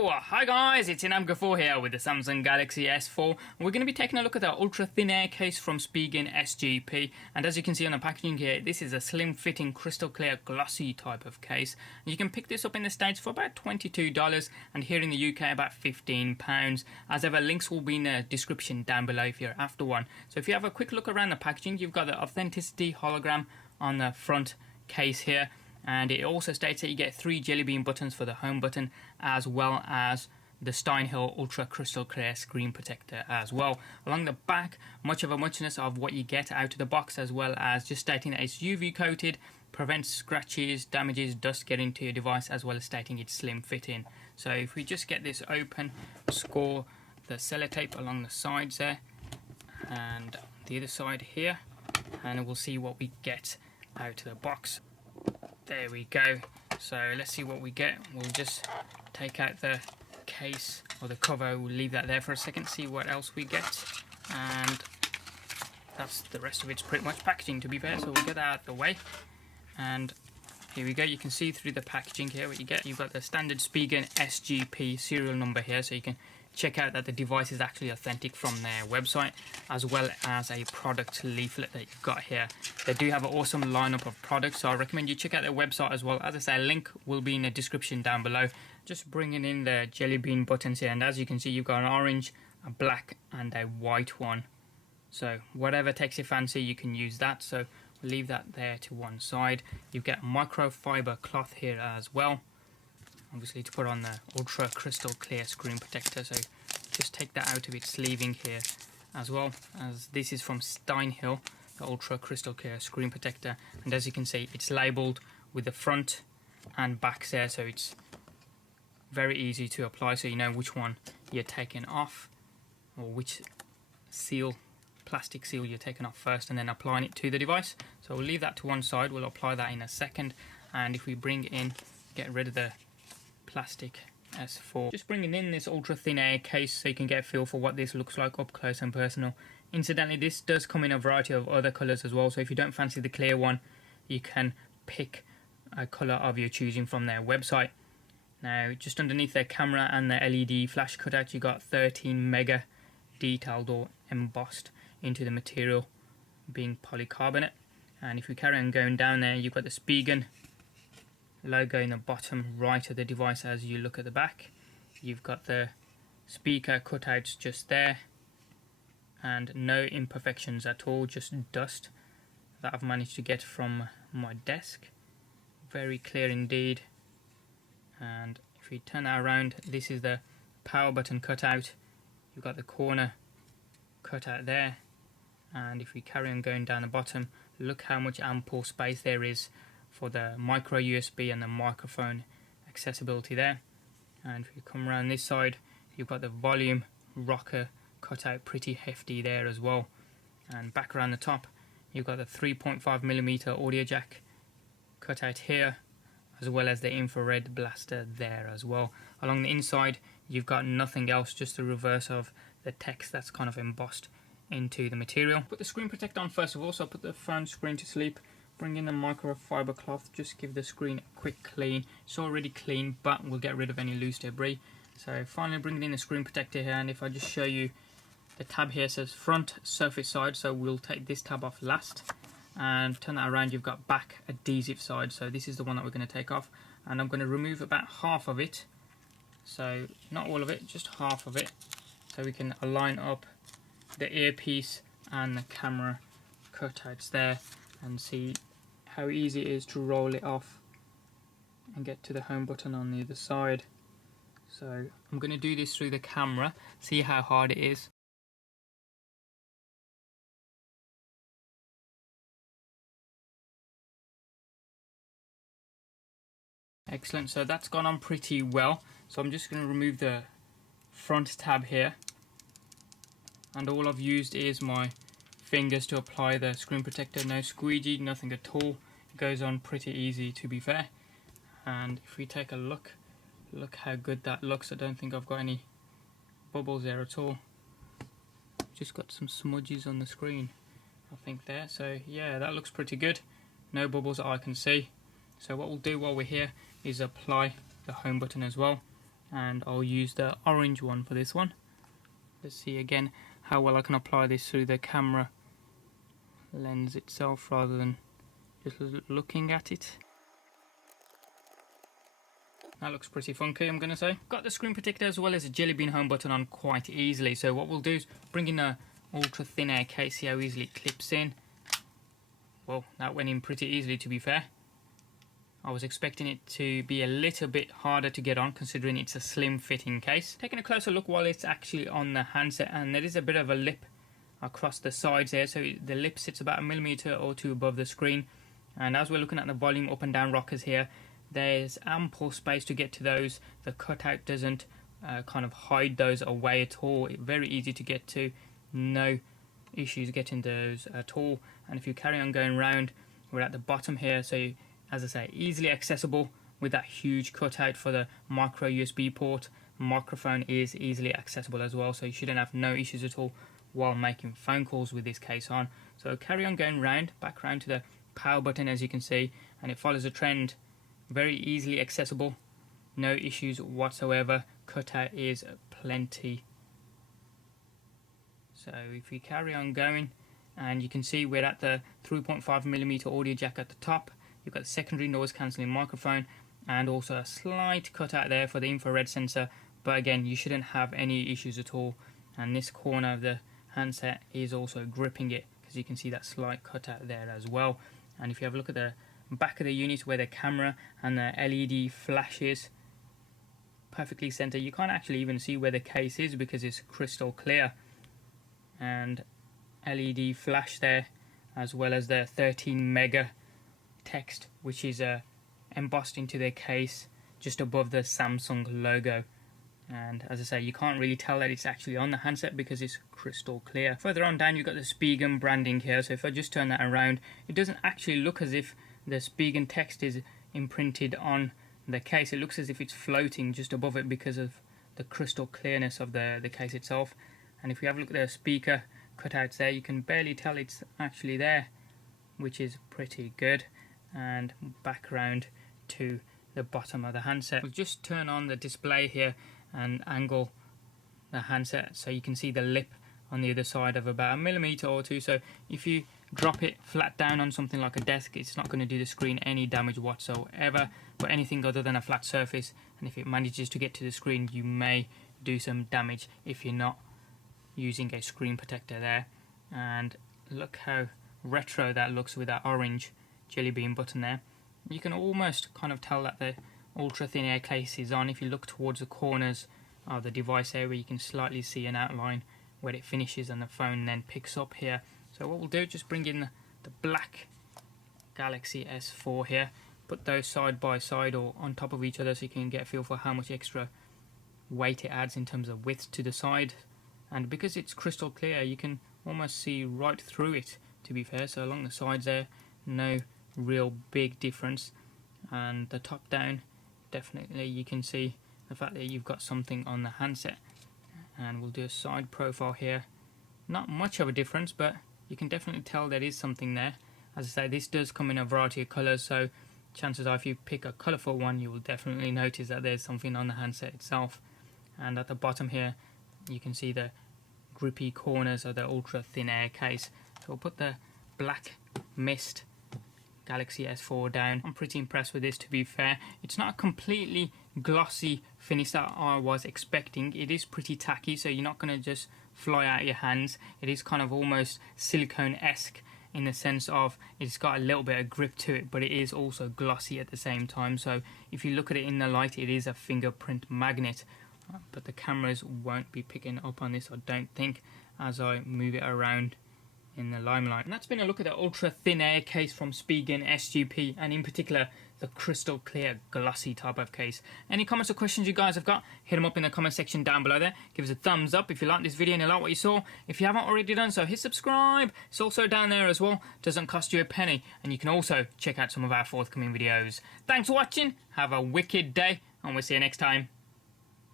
So, hi guys, it's Inam Ghafoor here with the Samsung Galaxy S4. We're going to be taking a look at the ultra thin air case from SPIGEN SGP, and as you can see on the packaging here, this is a slim fitting crystal clear glossy type of case. You can pick this up in the States for about $22 and here in the UK about £15. As ever, links will be in the description down below if you're after one. So if you have a quick look around the packaging, you've got the authenticity hologram on the front case here. And it also states that you get 3 jelly bean buttons for the home button, as well as the Steinheil Ultra Crystal Clear Screen Protector as well. Along the back, much of a muchness of what you get out of the box, as well as just stating that it's UV coated, prevents scratches, damages, dust getting to your device, as well as stating it's slim fitting. So if we just get this open, score the sellotape along the sides there, and the other side here, and we'll see what we get out of the box. There we go. So let's see what we get. We'll just take out the case or the cover, we'll leave that there for a second, see what else we get, and that's the rest of it's pretty much packaging, to be fair, so we'll get that out of the way. And here we go, you can see through the packaging here what you get. You've got the standard SPIGEN SGP serial number here, so you can check out that the device is actually authentic from their website, as well as a product leaflet that you've got here. They do have an awesome lineup of products, so I recommend you check out their website as well. As I say, a link will be in the description down below. Just bringing in the jelly bean buttons here, and as you can see, you've got an orange, a black and a white one. So whatever takes your fancy, you can use that. So we'll leave that there to one side. You've got microfiber cloth here as well, obviously to put on the ultra crystal clear screen protector. So just take that out of its sleeving here, as well as this is from Steinheil, the ultra crystal clear screen protector, and as you can see, it's labeled with the front and back there, so it's very easy to apply, so you know which one you're taking off, or which seal, plastic seal you're taking off first, and then applying it to the device. So we'll leave that to one side, we'll apply that in a second. And if we bring in, get rid of the plastic S4, just bringing in this ultra thin air case so you can get a feel for what this looks like up close and personal. Incidentally, this does come in a variety of other colours as well, so if you don't fancy the clear one, you can pick a colour of your choosing from their website. Now just underneath their camera and the LED flash cutout, you got 13 mega detailed or embossed into the material, being polycarbonate. And if we carry on going down there, you've got the SPIGEN logo in the bottom right of the device. As you look at the back, you've got the speaker cutouts just there, and no imperfections at all, just dust that I've managed to get from my desk. Very clear indeed. And if we turn that around, this is the power button cutout. You've got the corner cutout there, and if we carry on going down the bottom, look how much ample space there is for the micro USB and the microphone accessibility there. And if you come around this side, you've got the volume rocker cut out pretty hefty there as well. And back around the top, you've got the 3.5mm audio jack cut out here, as well as the infrared blaster there as well. Along the inside, you've got nothing else, just the reverse of the text that's kind of embossed into the material. Put the screen protector on first of all, so put the phone screen to sleep. Bring in the microfiber cloth, just give the screen a quick clean. It's already clean, but we'll get rid of any loose debris. So finally bringing in the screen protector here, and if I just show you, the tab here says front surface side, so we'll take this tab off last. And turn that around, you've got back adhesive side, so this is the one that we're going to take off. And I'm going to remove about half of it, so not all of it, just half of it, so we can align up the earpiece and the camera cutouts there, and see how easy it is to roll it off and get to the home button on the other side. So I'm going to do this through the camera, see how hard it is. Excellent, so that's gone on pretty well. So I'm just going to remove the front tab here, and all I've used is my fingers to apply the screen protector. No squeegee, nothing at all. It goes on pretty easy, to be fair. And if we take a look how good that looks. I don't think I've got any bubbles there at all. Just got some smudges on the screen, I think there. So yeah, that looks pretty good. No bubbles that I can see. So what we'll do while we're here is apply the home button as well. and I'll use the orange one for this one. Let's see again how well I can apply this through the camera lens itself rather than just looking at it. That looks pretty funky, I'm going to say. Got the screen protector as well as a jelly bean home button on quite easily. So what we'll do is bring in a ultra thin air case, see how easily it clips in. Well, that went in pretty easily, to be fair. I was expecting it to be a little bit harder to get on considering it's a slim fitting case. Taking a closer look while it's actually on the handset, and there is a bit of a lip across the sides there, so the lip sits about 1 millimeter or 2 above the screen. And as we're looking at the volume up and down rockers here, there's ample space to get to those. The cutout doesn't kind of hide those away at all. It's very easy to get to, no issues getting those at all. And if you carry on going round, we're at the bottom here, so as I say, easily accessible with that huge cutout for the micro USB port. Microphone is easily accessible as well, so you shouldn't have no issues at all while making phone calls with this case on. So carry on going round, back round to the power button, as you can see, and it follows a trend. Very easily accessible, no issues whatsoever. Cutout is plenty. So if we carry on going, and you can see we're at the 3.5mm audio jack at the top. You've got the secondary noise cancelling microphone and also a slight cutout there for the infrared sensor, but again, you shouldn't have any issues at all. And this corner of the handset is also gripping it, because you can see that slight cutout there as well. And if you have a look at the back of the unit where the camera and the LED flashes, perfectly center. You can't actually even see where the case is because it's crystal clear. And LED flash there, as well as the 13 mega text, which is embossed into the case just above the Samsung logo. And as I say, you can't really tell that it's actually on the handset because it's crystal clear. Further on down, you've got the SPIGEN branding here. So if I just turn that around, it doesn't actually look as if the SPIGEN text is imprinted on the case. It looks as if it's floating just above it because of the crystal clearness of the case itself. And if you have a look at the speaker cutouts there, you can barely tell it's actually there, which is pretty good. And back around to the bottom of the handset. We'll just turn on the display here and angle the handset so you can see the lip on the other side of about 1 millimeter or 2. So if you drop it flat down on something like a desk, it's not going to do the screen any damage whatsoever. But anything other than a flat surface, and if it manages to get to the screen, you may do some damage if you're not using a screen protector there. And look how retro that looks with that orange jelly bean button there. You can almost kind of tell that the ultra thin air case is on. If you look towards the corners of the device area, you can slightly see an outline where it finishes and the phone then picks up here. So what we'll do, just bring in the black Galaxy S4 here, put those side by side or on top of each other so you can get a feel for how much extra weight it adds in terms of width to the side. And because it's crystal clear, you can almost see right through it, to be fair. So along the sides there, no real big difference. And the top down, definitely you can see the fact that you've got something on the handset. And we'll do a side profile here. Not much of a difference, but you can definitely tell there is something there. As I say, this does come in a variety of colours, so chances are if you pick a colourful one, you will definitely notice that there's something on the handset itself. And at the bottom here, you can see the grippy corners of the ultra thin air case. So we'll put the black mist Galaxy S4 down. I'm pretty impressed with this, to be fair. It's not a completely glossy finish that I was expecting. It is pretty tacky, so you're not going to just fly out of your hands. It is kind of almost silicone-esque in the sense of it's got a little bit of grip to it, but it is also glossy at the same time. So if you look at it in the light, it is a fingerprint magnet, but the cameras won't be picking up on this, I don't think, as I move it around in the limelight. And that's been a look at the ultra thin air case from SPIGEN SGP, and in particular the crystal clear glossy type of case. Any comments or questions you guys have got, hit them up in the comment section down below there. Give us a thumbs up if you like this video and you like what you saw. If you haven't already done so, hit subscribe. It's also down there as well. Doesn't cost you a penny, and you can also check out some of our forthcoming videos. Thanks for watching, have a wicked day, and we'll see you next time.